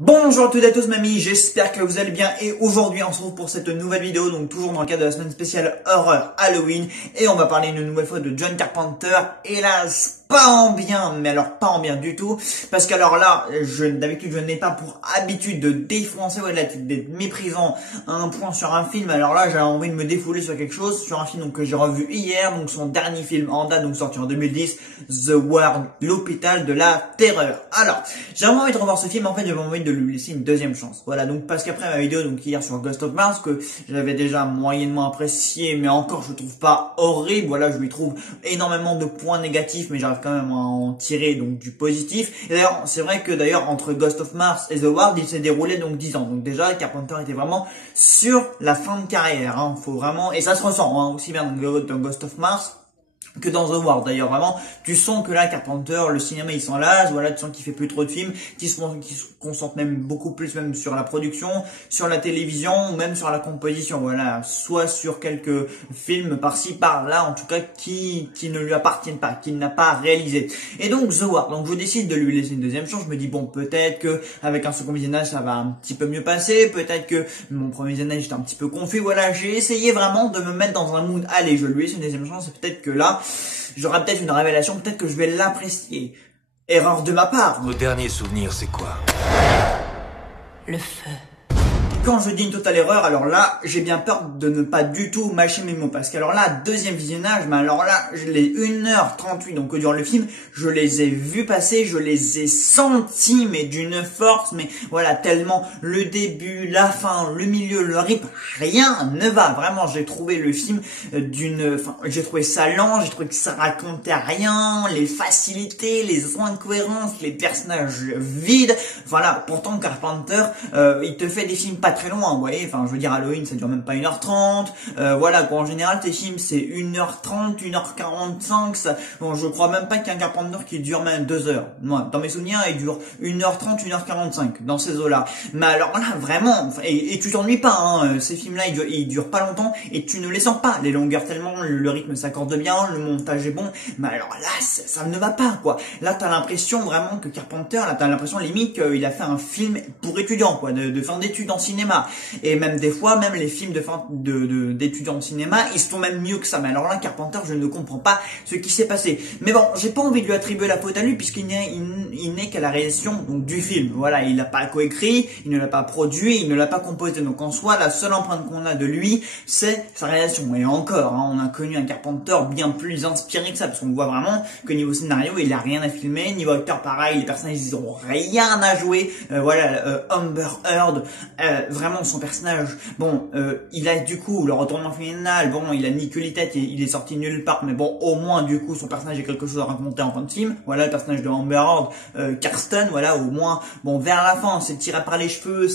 Bonjour à toutes et à tous mamie, j'espère que vous allez bien et aujourd'hui on se retrouve pour cette nouvelle vidéo, donc toujours dans le cadre de la semaine spéciale horreur Halloween et on va parler une nouvelle fois de John Carpenter, hélas pas en bien, mais alors pas en bien du tout, parce qu'alors là, d'habitude je n'ai pas pour habitude de défoncer, d'être méprisant à un point sur un film, alors là j'ai envie de me défouler sur quelque chose, sur un film donc, que j'ai revu hier, donc son dernier film en date, donc sorti en 2010, The Ward, l'hôpital de la terreur. Alors, j'ai vraiment envie de revoir ce film, en fait j'avais envie de lui laisser une deuxième chance, voilà, donc parce qu'après ma vidéo donc hier sur Ghost of Mars, que j'avais déjà moyennement apprécié, mais encore je trouve pas horrible, voilà, je lui trouve énormément de points négatifs, mais j'arrive quand même à en tirer donc du positif. Et d'ailleurs, c'est vrai que d'ailleurs entre Ghost of Mars et The Ward, il s'est déroulé donc 10 ans. Donc déjà, Carpenter était vraiment sur la fin de carrière. Hein. Faut vraiment, et ça se ressent hein, aussi bien dans Ghost of Mars que dans The Ward. D'ailleurs, vraiment, tu sens que là, Carpenter, le cinéma, il s'en lasse, voilà, tu sens qu'il fait plus trop de films, qu'il se concentre même beaucoup plus même sur la production, sur la télévision, ou même sur la composition, voilà, soit sur quelques films par-ci, par-là, en tout cas, qui ne lui appartiennent pas, qu'il n'a pas réalisé. Et donc, The Ward, donc je décide de lui laisser une deuxième chance, je me dis, bon, peut-être que, avec un second visionnage, ça va un petit peu mieux passer, peut-être que mon premier visionnage, j'étais un petit peu confus, voilà, j'ai essayé vraiment de me mettre dans un mood, allez, je lui laisse une deuxième chance, et peut-être que là, j'aurai peut-être une révélation, peut-être que je vais l'apprécier. Erreur de ma part. Vos derniers souvenirs, c'est quoi? Le feu. Quand je dis une totale erreur, alors là, j'ai bien peur de ne pas du tout mâcher mes mots. Parce qu'alors là, deuxième visionnage, mais alors là, les 1h38, donc durant le film, je les ai vus passer, je les ai sentis, mais d'une force, mais voilà, tellement le début, la fin, le milieu, le rythme, rien ne va. Vraiment, j'ai trouvé le film j'ai trouvé ça lent, j'ai trouvé que ça racontait rien, les facilités, les incohérences, les personnages vides. Voilà, pourtant Carpenter, il te fait des films pas très loin, vous voyez, enfin je veux dire Halloween ça dure même pas 1h30, voilà quoi, en général tes films c'est 1h30, 1h45, ça, bon je crois même pas qu'il y a un Carpenter qui dure même 2 heures, moi dans mes souvenirs il dure 1h30, 1h45 dans ces eaux là, mais alors là vraiment, et tu t'ennuies pas, hein, ces films là ils durent pas longtemps et tu ne les sens pas, les longueurs tellement, le rythme s'accorde bien, le montage est bon, mais alors là ça ne va pas quoi, là t'as l'impression vraiment que Carpenter, là t'as l'impression limite qu'il a fait un film pour étudiants quoi, de fin d'études en cinéma. Et même des fois, même les films de fin d'étudiants en cinéma, ils sont même mieux que ça. Mais alors là, Carpenter, je ne comprends pas ce qui s'est passé. Mais bon, j'ai pas envie de lui attribuer la faute à lui puisqu'il n'est qu'à la réalisation donc du film. Voilà, il l'a pas coécrit, il ne l'a pas produit, il ne l'a pas composé. Donc en soi, la seule empreinte qu'on a de lui, c'est sa réalisation. Et encore, hein, on a connu un Carpenter bien plus inspiré que ça parce qu'on voit vraiment que niveau scénario, il a rien à filmer. Niveau acteur, pareil, les personnages, ils ont rien à jouer. Voilà, Amber Heard. Vraiment son personnage, bon, il a du coup le retournement final, bon, il a niqué tête et il est sorti nulle part, mais bon, au moins du coup son personnage a quelque chose à raconter en fin de film. Voilà le personnage de Amber Heard, Karsten, voilà, au moins, bon, vers la fin, c'est tiré par les cheveux.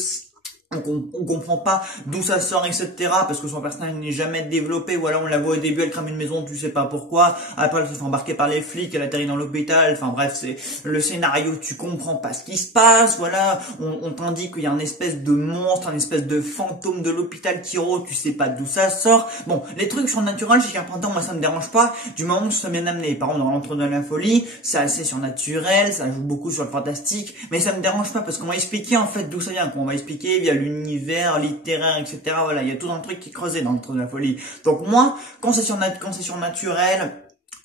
On comprend pas d'où ça sort, etc. Parce que son personnage n'est jamais développé. Voilà, on la voit au début, elle crame une maison, tu sais pas pourquoi. Après, elle se fait embarquer par les flics, elle atterrit dans l'hôpital. Enfin bref, c'est le scénario, tu comprends pas ce qui se passe. Voilà, on t'indique qu'il y a une espèce de monstre, une espèce de fantôme de l'hôpital qui rôde, tu sais pas d'où ça sort. Bon, les trucs surnaturels chez Carpenter, moi ça me dérange pas, du moment où c'est bien amené. Par exemple, dans l'entre de la folie, c'est assez surnaturel, ça joue beaucoup sur le fantastique, mais ça me dérange pas parce qu'on va expliquer en fait d'où ça vient, qu'on va expliquer via l'univers littéraire, etc. Voilà, il y a tout un truc qui est creusé dans l'entre de la folie. Donc moi, quand c'est surnaturel,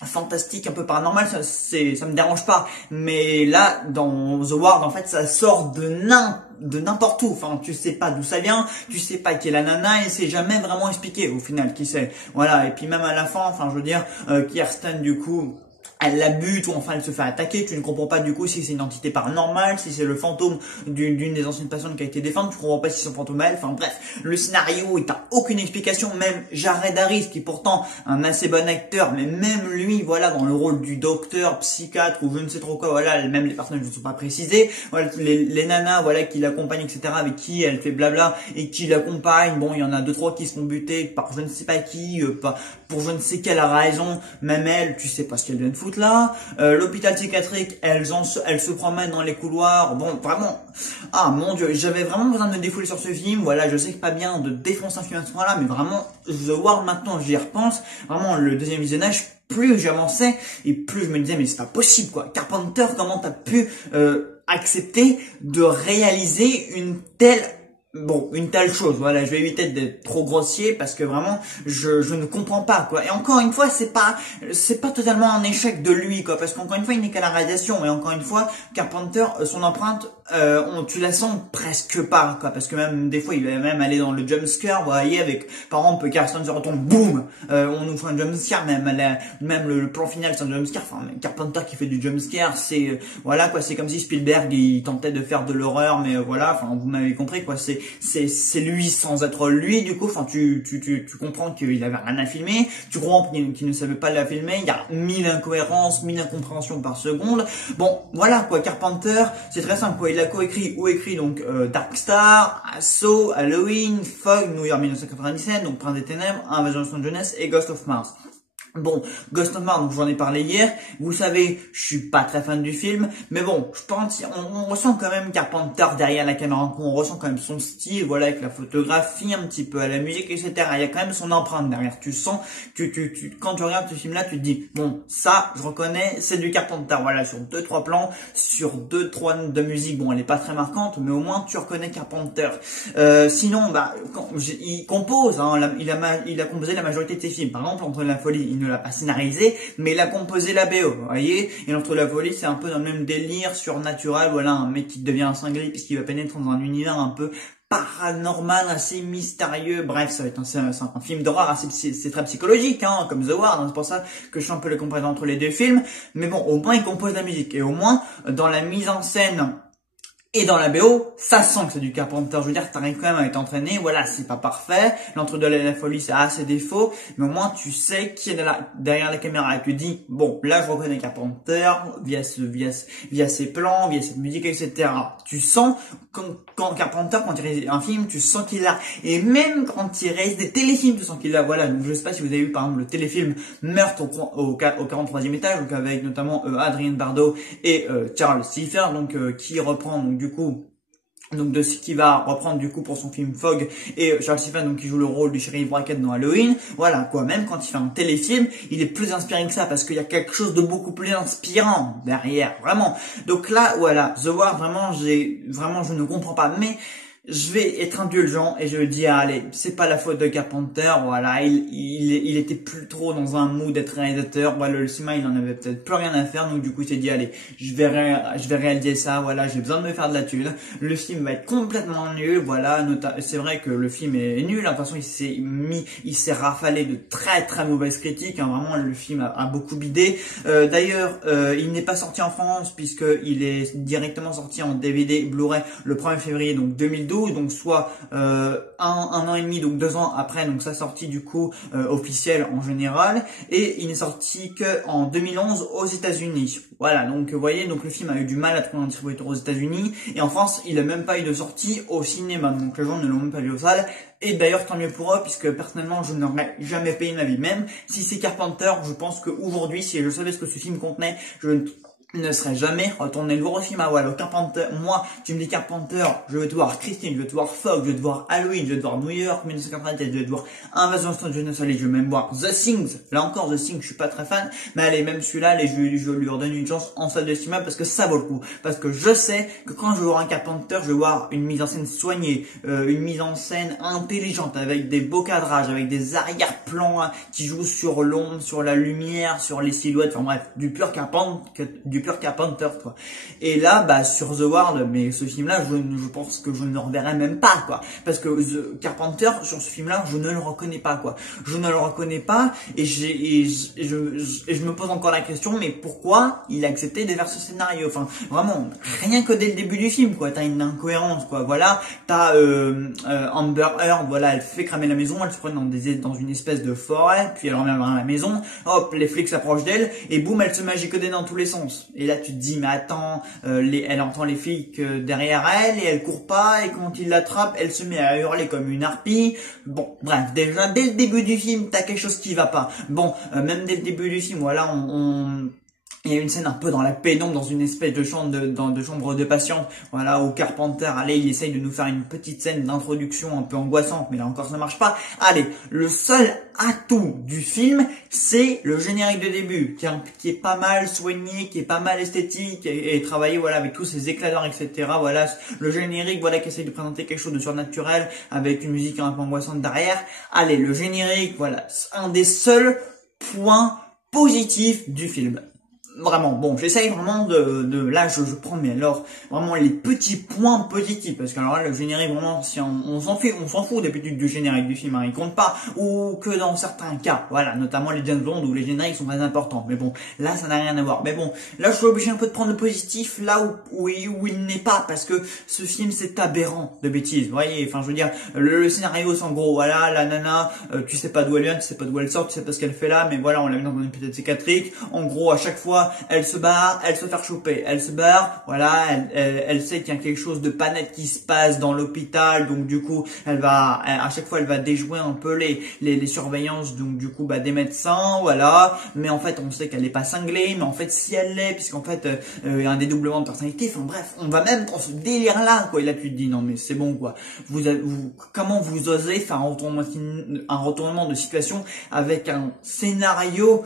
fantastique, un peu paranormal, ça me dérange pas. Mais là, dans The Ward, en fait, ça sort de n'importe où. Enfin, tu sais pas d'où ça vient, tu sais pas qui est la nana, et c'est jamais vraiment expliqué au final qui c'est. Voilà, et puis même à la fin, enfin, je veux dire, Kirsten, du coup, elle la bute ou enfin elle se fait attaquer, tu ne comprends pas du coup si c'est une entité paranormale, si c'est le fantôme d'une des anciennes personnes qui a été défunte, tu comprends pas si c'est son fantôme elle, enfin bref, le scénario il t'a aucune explication, même Jared Harris qui est pourtant un assez bon acteur, mais même lui voilà dans le rôle du docteur, psychiatre ou je ne sais trop quoi, voilà, même les personnages ne sont pas précisés, voilà, les nanas voilà qui l'accompagnent etc, avec qui elle fait blabla et qui l'accompagnent, bon il y en a 2-3 qui se font buter par je ne sais pas qui, pour je ne sais quelle raison, même elle, tu sais pas ce qu'elle vient de foutre là, l'hôpital psychiatrique, elle se promène dans les couloirs, bon vraiment, ah mon dieu, j'avais vraiment besoin de me défouler sur ce film, voilà, je sais que pas bien de défoncer un film à ce point là, mais vraiment, The Ward maintenant j'y repense, vraiment le deuxième visionnage, plus j'avançais et plus je me disais mais c'est pas possible quoi, Carpenter comment t'as pu accepter de réaliser une telle chose. Voilà, je vais éviter d'être trop grossier parce que vraiment je ne comprends pas quoi. Et encore une fois, c'est pas totalement un échec de lui quoi, parce qu'encore une fois, il n'est qu'à la réalisation, et encore une fois, Carpenter, son empreinte, tu la sens presque pas quoi, parce que même des fois il va même aller dans le jumpscare, vous voyez, avec par exemple Carsten se retombe, boum, on nous fait un jumpscare, même le plan final c'est un jumpscare. Enfin, Carpenter qui fait du jumpscare, c'est voilà quoi, c'est comme si Spielberg il tentait de faire de l'horreur, mais voilà, enfin vous m'avez compris quoi, c'est lui sans être lui, du coup, enfin tu comprends qu'il avait rien à filmer, tu comprends qu'il ne savait pas la filmer, il y a 1000 incohérences, 1000 incompréhensions par seconde. Bon, voilà quoi, Carpenter, c'est très simple quoi, il a co-écrit ou écrit donc Dark Star, Saw, Halloween, Fog, New York 1997, donc Prince des Ténèbres, Invasion of Jeunesse et Ghost of Mars. Bon, Ghost of Mars, donc j'en ai parlé hier. Vous savez, je suis pas très fan du film, mais bon, je pense on ressent quand même Carpenter derrière la caméra, on ressent quand même son style, voilà, avec la photographie, un petit peu à la musique, etc. Il y a quand même son empreinte derrière. Tu sens que quand tu regardes ce film-là, tu te dis, bon, ça, je reconnais, c'est du Carpenter. Voilà, sur 2-3 plans, sur 2-3 notes de musique, bon, elle est pas très marquante, mais au moins tu reconnais Carpenter. Sinon, bah, il compose, hein, il a composé la majorité de ses films. Par exemple, Entre la folie, il ne l'a pas scénarisé, mais il a composé la BO, vous voyez. Et Entre la folie, c'est un peu dans le même délire surnaturel, voilà, un mec qui devient un cinglé puisqu'il va pénétrer dans un univers un peu paranormal, assez mystérieux. Bref, ça va être un film d'horreur, c'est très psychologique, hein, comme The Ward, hein, c'est pour ça que je fais un peu le comparaison entre les deux films. Mais bon, au moins il compose la musique, et au moins dans la mise en scène et dans la BO, ça sent que c'est du Carpenter. Je veux dire, t'arrives quand même à être entraîné. Voilà, c'est pas parfait. L'Entre-deux et la folie, ça a ses défauts. Mais au moins, tu sais qui est derrière la caméra. Et tu dis, bon, là, je reconnais Carpenter via ses plans, via cette musique, etc. Tu sens quand Carpenter, quand il réalise un film, tu sens qu'il l'a. Et même quand il réalise des téléfilms, tu sens qu'il l'a. Voilà. Donc, je sais pas si vous avez vu, par exemple, le téléfilm Meurtre au 43e étage, donc avec notamment Adrien Bardot et Charles Cipher, donc qui reprend donc du coup de ce qui va reprendre du coup pour son film Fog, et Charles Cipher donc qui joue le rôle du shérif Brackett dans Halloween. Voilà quoi, même quand il fait un téléfilm, il est plus inspiré que ça parce qu'il y a quelque chose de beaucoup plus inspirant derrière, vraiment. Donc là voilà, The Ward, vraiment je ne comprends pas, mais je vais être indulgent et je vais dire, allez, c'est pas la faute de Carpenter, voilà, il était plus trop dans un mood d'être réalisateur, voilà, le cinéma, il en avait peut-être plus rien à faire, donc du coup, il s'est dit, allez, je vais réaliser ça, voilà, j'ai besoin de me faire de la thune, le film va être complètement nul, voilà, c'est vrai que le film est nul, hein, de toute façon, il s'est rafalé de très très mauvaises critiques, hein, vraiment, le film a beaucoup bidé, d'ailleurs, il n'est pas sorti en France, puisqu'il est directement sorti en DVD Blu-ray le 1er février, donc 2012, donc soit un an et demi, donc 2 ans après donc sa sortie du coup officielle en général, et il n'est sorti que en 2011 aux États-Unis. Voilà, donc vous voyez, donc le film a eu du mal à trouver un distributeur aux États-Unis, et en France il a même pas eu de sortie au cinéma, donc les gens ne l'ont même pas vu aux salles. Et d'ailleurs tant mieux pour eux, puisque personnellement je n'aurais jamais payé ma vie, même si c'est Carpenter. Je pense qu'aujourd'hui, si je savais ce que ce film contenait, je ne serait jamais retourné le voir au film. Ah ouais, le Carpenter, moi, tu me dis Carpenter, je veux te voir Christine, je veux te voir Fog, je veux te voir Halloween, je veux te voir New York 1997, je veux te voir Invasion of Jeunesse, je veux même voir The Things. Là encore, The Things, je suis pas très fan, mais allez, même celui-là, allez, je lui redonne une chance en salle de cinéma parce que ça vaut le coup. Parce que je sais que quand je vais voir un Carpenter, je vais voir une mise en scène soignée, une mise en scène intelligente, avec des beaux cadrages, avec des arrière-plans hein, qui jouent sur l'ombre, sur la lumière, sur les silhouettes, enfin bref, du pur Carpenter quoi. Et là bah sur The Ward, mais ce film là je pense que je ne le reverrai même pas quoi, parce que The Carpenter sur ce film là je ne le reconnais pas quoi, je ne le reconnais pas, et je me pose encore la question, mais pourquoi il a accepté de faire ce scénario? Enfin vraiment, rien que dès le début du film quoi, t'as une incohérence quoi, voilà, t'as Amber Heard, voilà, elle fait cramer la maison, elle se promène dans une espèce de forêt, puis elle revient dans la maison, hop, les flics s'approchent d'elle, et boum, elle se met à gigoter dans tous les sens. Et là tu te dis mais attends, elle entend les flics derrière elle et elle court pas, et quand il l'attrape elle se met à hurler comme une harpie. Bon bref, déjà dès le début du film t'as quelque chose qui va pas. Bon même dès le début du film voilà, Il y a une scène un peu dans la pénombre, dans une espèce de chambre de chambre de patiente, voilà, où Carpenter, allez, il essaye de nous faire une petite scène d'introduction un peu angoissante, mais là encore ça marche pas. Allez, le seul atout du film, c'est le générique de début, qui est pas mal soigné, qui est pas mal esthétique, et travaillé, voilà, avec tous ces éclats d'or, etc. Voilà, le générique, voilà, qui essaye de présenter quelque chose de surnaturel, avec une musique un peu angoissante derrière. Allez, le générique, voilà, un des seuls points positifs du film. Vraiment, bon, j'essaye vraiment là, je prends, mais alors, vraiment les petits points positifs, parce que alors là, le générique, vraiment, si on s'en fout d'habitude du générique du film, hein, il compte pas, ou que dans certains cas, voilà, notamment les James Bond, où les génériques sont très importants, mais bon, là, ça n'a rien à voir, mais bon, là, je suis obligé un peu de prendre le positif, là où il n'est pas, parce que ce film, c'est aberrant de bêtises, vous voyez, enfin, je veux dire, le scénario, c'est en gros, voilà, la nana, tu sais pas d'où elle vient, tu sais pas d'où elle sort, tu sais pas ce qu'elle fait là, mais voilà, on l'a mis dans une petite cicatrice, en gros, à chaque fois, elle se barre, elle se fait choper, elle se barre, voilà, elle sait qu'il y a quelque chose de pas net qui se passe dans l'hôpital, donc du coup, à chaque fois, elle va déjouer un peu les surveillances, donc du coup, bah, des médecins, voilà, mais en fait, on sait qu'elle n'est pas cinglée, mais en fait, si elle l'est, puisqu'en fait, il y a un dédoublement de personnalité, enfin bref, on va même dans ce délire-là, quoi, et là, tu te dis, non, mais c'est bon, quoi, comment vous osez faire un retournement de situation avec un scénario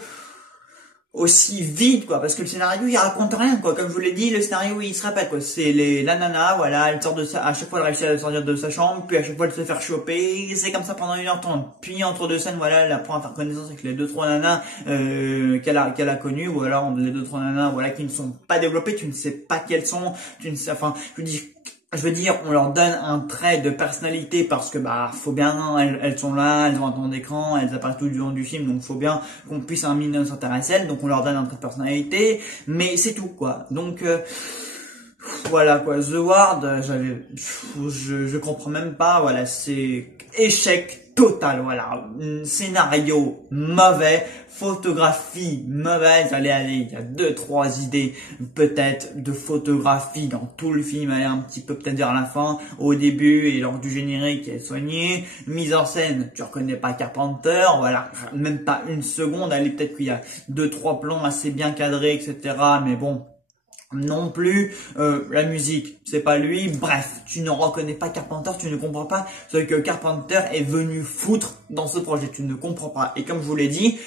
aussi vide, quoi, parce que le scénario il raconte rien, quoi, comme je vous l'ai dit, le scénario il se répète, quoi, c'est la nana, voilà, elle sort à chaque fois elle réussit à sortir de sa chambre, puis à chaque fois elle se fait choper, c'est comme ça pendant 1h30, puis entre deux scènes, voilà, elle apprend à faire connaissance avec les 2-3 nanas qu'elle a connues, ou alors les 2-3 nanas, voilà, qui ne sont pas développées, tu ne sais pas quelles sont, tu ne sais, enfin, je veux dire, on leur donne un trait de personnalité parce que bah faut bien, elles sont là, elles ont un temps d'écran, elles apparaissent tout du long du film, donc faut bien qu'on puisse un minimum s'intéresser à elles, donc on leur donne un trait de personnalité, mais c'est tout, quoi. Donc voilà, quoi, The Ward, je comprends même pas, voilà, c'est échec total, voilà, scénario mauvais, photographie mauvaise, allez, il y a 2-3 idées peut-être de photographie dans tout le film, allez, un petit peu peut-être vers la fin, au début et lors du générique est soigné, mise en scène, tu reconnais pas Carpenter, voilà, même pas une seconde, allez, peut-être qu'il y a 2-3 plans assez bien cadrés, etc., mais bon, non plus, la musique, c'est pas lui, bref, tu ne reconnais pas Carpenter, tu ne comprends pas ce que Carpenter est venu foutre dans ce projet, tu ne comprends pas, et comme je vous l'ai dit,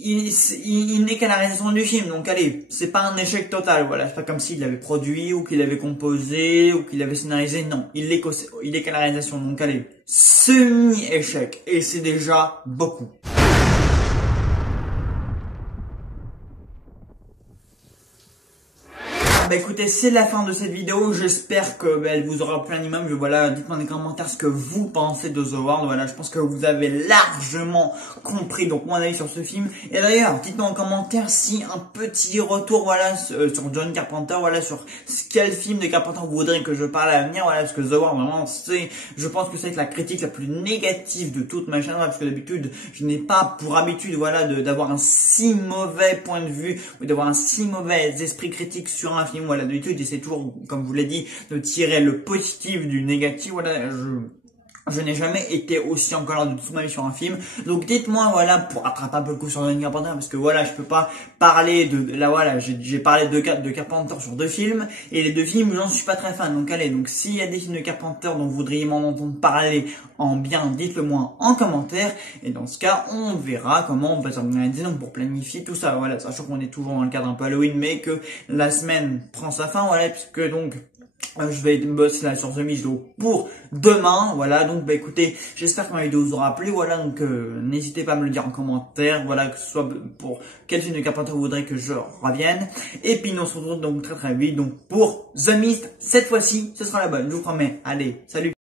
il n'est qu'à la réalisation du film, donc allez, c'est pas un échec total, voilà, c'est pas comme s'il l'avait produit, ou qu'il l'avait composé, ou qu'il l'avait scénarisé, non, il est qu'à la réalisation, donc allez, semi-échec, et c'est déjà beaucoup. Bah écoutez, c'est la fin de cette vidéo, j'espère que elle vous aura plu un minimum, voilà, dites-moi dans les commentaires ce que vous pensez de The Ward, voilà, je pense que vous avez largement compris donc mon avis sur ce film, et d'ailleurs, dites-moi en commentaire si un petit retour, voilà, sur John Carpenter, voilà, sur quel film de Carpenter vous voudrez que je parle à l'avenir, voilà, parce que The Ward, vraiment, je pense que c'est la critique la plus négative de toute ma chaîne, voilà, parce que d'habitude, je n'ai pas pour habitude, voilà, d'avoir un si mauvais point de vue, ou d'avoir un si mauvais esprit critique sur un film. Voilà, d'habitude, j'essaie toujours, comme je vous l'ai dit, de tirer le positif du négatif. Voilà, je n'ai jamais été aussi en colère de toute ma vie sur un film. Donc dites-moi, voilà, pour attraper un peu le coup sur John Carpenter, parce que voilà, je peux pas parler là voilà, j'ai parlé de Carpenter sur 2 films, et les 2 films, j'en suis pas très fan. Donc allez, donc s'il y a des films de Carpenter dont vous voudriez m'en entendre parler en bien, dites-le moi en commentaire, et dans ce cas, on verra comment on va s'organiser donc pour planifier tout ça. Voilà, sachant qu'on est toujours dans le cadre un peu Halloween, mais que la semaine prend sa fin, voilà, puisque donc je vais bosser là sur The Mist pour demain, voilà, donc bah écoutez, j'espère que ma vidéo vous aura plu, voilà, donc n'hésitez pas à me le dire en commentaire, voilà, que ce soit pour quel film de Carpenter vous voudrez que je revienne, et puis nous on se retrouve donc très vite, donc pour The Mist, cette fois-ci, ce sera la bonne, je vous promets, allez, salut.